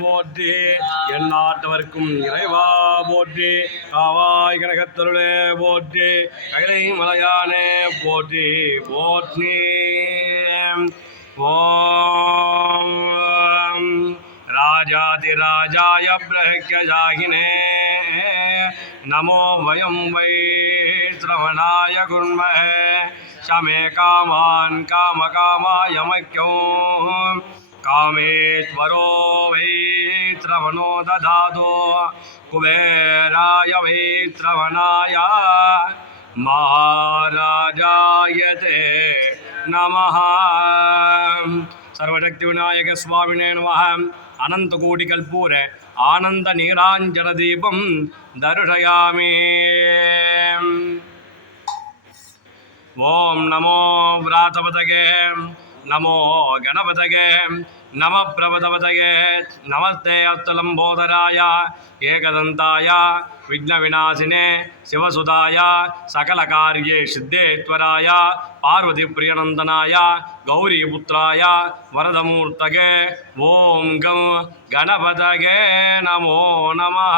போற்றி எந்நாட்டவர்க்கும் இறைவா போற்றி காவாய் கனகத்தருளே போற்றி கைலை மலையானே போற்றி போற்றி ஓம் ராஜாதிராஜாய பிரஹ்யஜாகினே நமோ வயம் வை श्रवणाय कुर्महे शमे कामान् कामकामाय मह्यं कामेश्वरो वै श्रवणो ददातु कुबेराय वै श्रवणाय महाराजाय ते नमः सर्वशक्ति विनायक स्वामिने नमः अनंतकोटिकल्पूर आनंद नीरांजन दीपं दर्शयामि ओम नमो व्रातपतये नमो गणपतये नमः प्रभतपतये नमस्ते अस्तलंबोदराय एकदंताय विघ्नविनाशिने शिवसुताय सकलकार्ये सिद्धेश्वराय पार्वतीप्रियनंदनाय गौरीपुत्राय वरदमूर्तये ओम गं गणपतये नमो नमः।